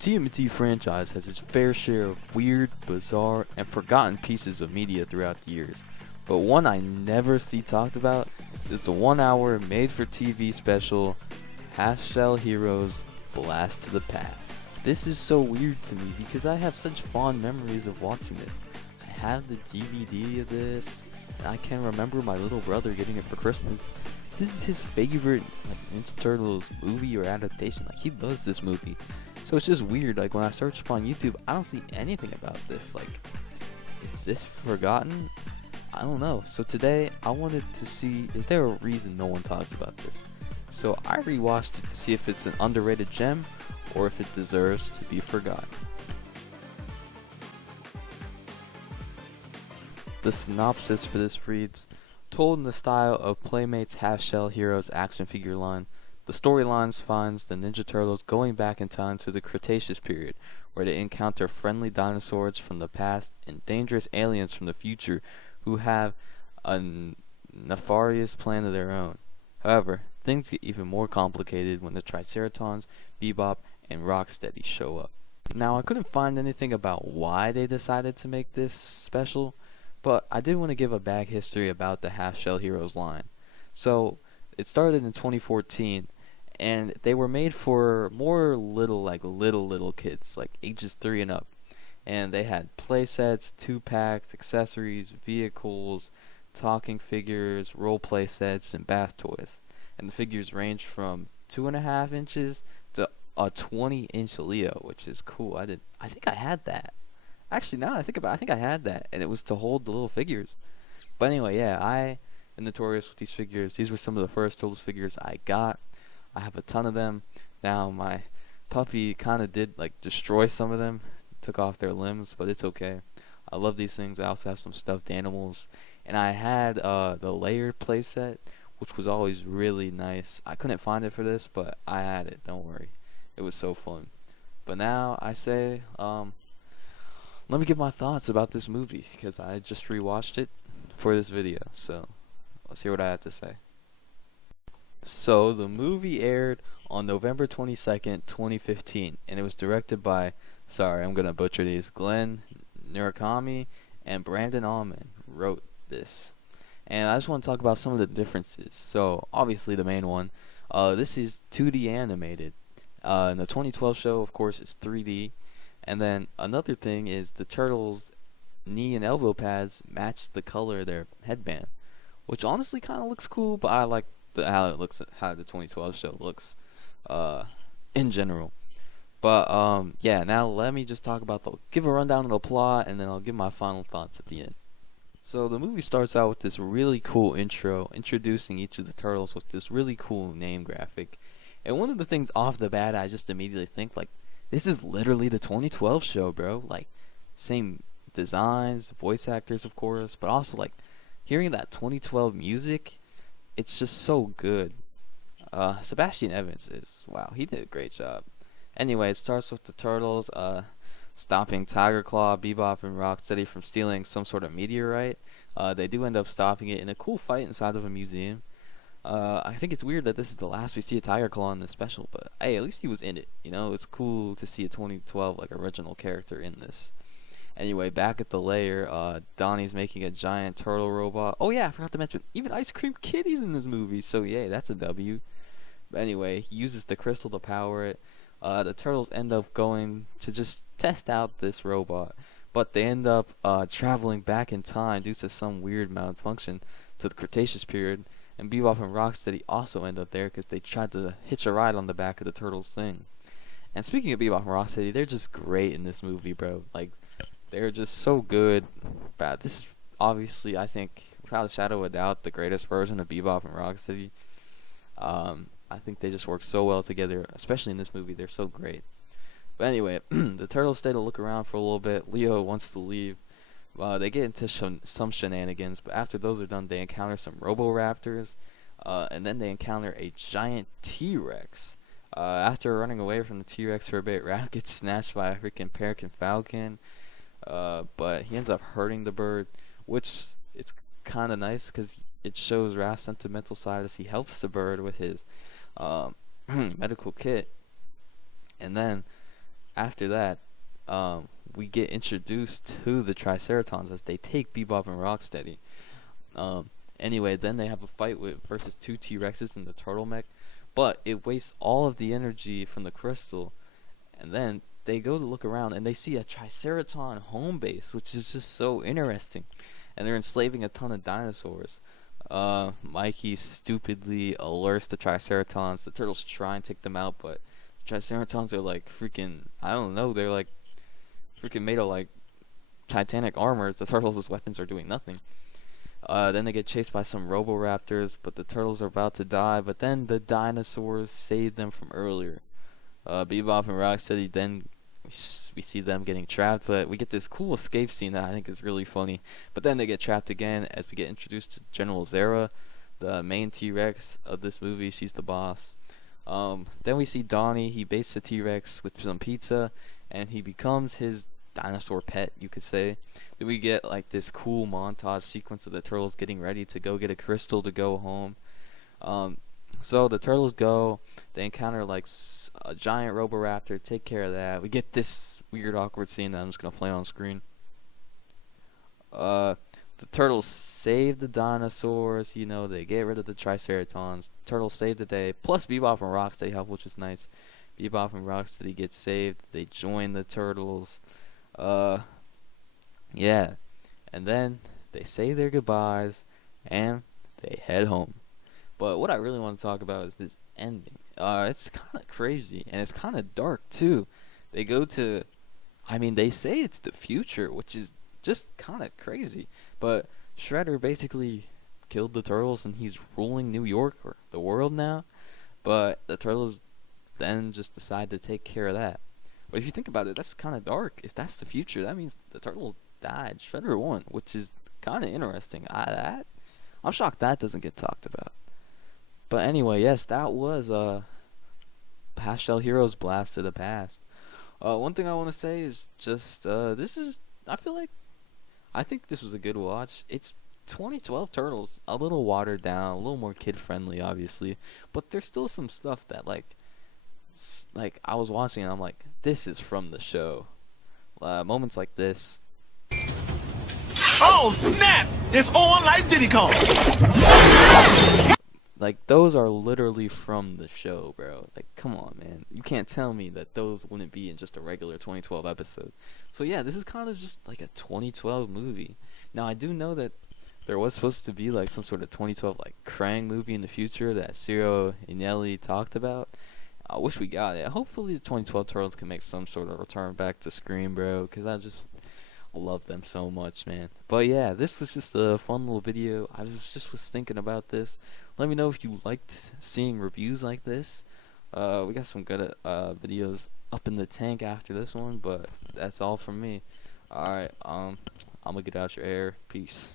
TMNT franchise has its fair share of weird, bizarre, and forgotten pieces of media throughout the years, but one I never see talked about is the 1 hour made-for-TV special Half-Shell Heroes Blast to the Past. This is so weird to me because I have such fond memories of watching this. I have the DVD of this, and I can remember my little brother getting it for Christmas. This is his favorite Ninja Turtles movie or adaptation. Like, he loves this movie. So it's just weird, like when I search upon YouTube, I don't see anything about this. Like, is this forgotten? I don't know. So today, I wanted to see, is there a reason no one talks about this? So I rewatched it to see if it's an underrated gem, or if it deserves to be forgotten. The synopsis for this reads, told in the style of Playmate's Half-Shell Heroes action figure line, the storylines finds the Ninja Turtles going back in time to the Cretaceous period, where they encounter friendly dinosaurs from the past and dangerous aliens from the future who have a nefarious plan of their own. However, things get even more complicated when the Triceratons, Bebop, and Rocksteady show up. Now, I couldn't find anything about why they decided to make this special, but I did want to give a back history about the Half-Shell Heroes line. So, it started in 2014, and they were made for more little kids, like ages 3 and up. And they had play sets, 2-packs, accessories, vehicles, talking figures, role play sets, and bath toys. And the figures range from 2.5 inches to a 20-inch Leo, which is cool. I think I had that. Actually, now that I think about it, I think I had that, and it was to hold the little figures. But anyway, yeah, I am notorious with these figures. These were some of the first Turtles figures I got. I have a ton of them. Now, my puppy kind of did, destroy some of them. Took off their limbs, but it's okay. I love these things. I also have some stuffed animals. And I had the layered playset, which was always really nice. I couldn't find it for this, but I had it. Don't worry. It was so fun. But now, I say, let me give my thoughts about this movie, because I just rewatched it for this video. So, let's hear what I have to say. So, the movie aired on November 22nd, 2015, and it was directed by, sorry, I'm going to butcher these, Glenn Murakami and Brandon Allman wrote this. And I just want to talk about some of the differences. So, obviously the main one, this is 2D animated. In the 2012 show, of course, it's 3D. And then another thing is the Turtles' knee and elbow pads match the color of their headband, which honestly kind of looks cool, but I like how it looks, how the 2012 show looks in general. But yeah, now let me just talk about give a rundown of the plot, and then I'll give my final thoughts at the end. So the movie starts out with this really cool intro, introducing each of the turtles with this really cool name graphic. And one of the things off the bat, I just immediately think, this is literally the 2012 show, bro. Same designs, voice actors, of course, but also, hearing that 2012 music, it's just so good. Sebastian Evans wow, he did a great job. Anyway, it starts with the Turtles stopping Tiger Claw, Bebop, and Rocksteady from stealing some sort of meteorite. They do end up stopping it in a cool fight inside of a museum. I think it's weird that this is the last we see a Tiger Claw in this special, but hey, at least he was in it. You know, it's cool to see a 2012 original character in this. Anyway, back at the lair, Donnie's making a giant turtle robot. Oh yeah, I forgot to mention, even Ice Cream Kitty's in this movie, so yay, that's a W. But anyway, he uses the crystal to power it. The turtles end up going to just test out this robot, but they end up traveling back in time due to some weird malfunction to the Cretaceous period, and Bebop and Rocksteady also end up there because they tried to hitch a ride on the back of the turtles thing. And speaking of Bebop and Rocksteady, they're just great in this movie, bro. They're just so good. But this is obviously, I think, without a shadow of a doubt, the greatest version of Bebop and Rocksteady. I think they just work so well together, especially in this movie. They're so great. But anyway, the turtles stay to look around for a little bit. Leo wants to leave. They get into some shenanigans, but after those are done, they encounter some Roboraptors, and then they encounter a giant T-Rex. After running away from the T-Rex for a bit, Raph gets snatched by a freaking Peregrine Falcon, but he ends up hurting the bird, which it's kind of nice because it shows Raph's sentimental side as he helps the bird with his medical kit. And then after that, we get introduced to the Triceratons as they take Bebop and Rocksteady. Um, anyway, then they have a fight with versus two T-Rexes in the turtle mech, but it wastes all of the energy from the crystal, and then they go to look around and they see a Triceraton home base, which is just so interesting, and they're enslaving a ton of dinosaurs. Mikey stupidly alerts the Triceratons. The turtles try and take them out, but the Triceratons are like freaking, I don't know, they're like freaking made of like titanic armors. The turtles' weapons are doing nothing. Then they get chased by some Roboraptors, but the turtles are about to die. But then the dinosaurs save them from earlier. Bebop and Rocksteady, then we see them getting trapped, but we get this cool escape scene that I think is really funny. But then they get trapped again as we get introduced to General Zera, the main T-Rex of this movie. She's the boss. Then we see Donnie. He baits the T-Rex with some pizza, and he becomes his dinosaur pet, you could say. Then we get like this cool montage sequence of the turtles getting ready to go get a crystal to go home. So the turtles go, they encounter like a giant Roboraptor, take care of that. We get this weird awkward scene that I'm just going to play on screen. The turtles save the dinosaurs, you know, they get rid of the Triceratons. Turtles save the day, plus Bebop and Rocksteady help, which is nice. Bebop and Rocksteady get saved, they join the turtles. Yeah, and then they say their goodbyes, and they head home. But what I really want to talk about is this ending. It's kind of crazy, and it's kind of dark, too. They go to, I mean, they say it's the future, which is just kind of crazy. But Shredder basically killed the turtles, and he's ruling New York, or the world now. But the turtles then just decide to take care of that. But if you think about it, that's kind of dark. If that's the future, that means the turtles died. Shredder won, which is kind of interesting. I'm shocked that doesn't get talked about. But anyway, yes, that was Pastel Heroes Blast to the Past. One thing I want to say is just I think this was a good watch. It's 2012 Turtles, a little watered down, a little more kid friendly, obviously, but there's still some stuff that like I was watching and I'm like, this is from the show. Moments like this. Oh snap! It's on like Diddy Kong. Like, those are literally from the show, bro. Like, come on, man. You can't tell me that those wouldn't be in just a regular 2012 episode. So, yeah, this is kind of just like a 2012 movie. Now, I do know that there was supposed to be, like, some sort of 2012, like, Krang movie in the future that Ciro Inelli talked about. I wish we got it. Hopefully the 2012 Turtles can make some sort of return back to screen, bro, because I just love them so much, man. But yeah, this was just a fun little video. I was thinking about this. Let me know if you liked seeing reviews like this. We got some good videos up in the tank after this one, but that's all from me. Alright, I'm gonna get out your hair. Peace.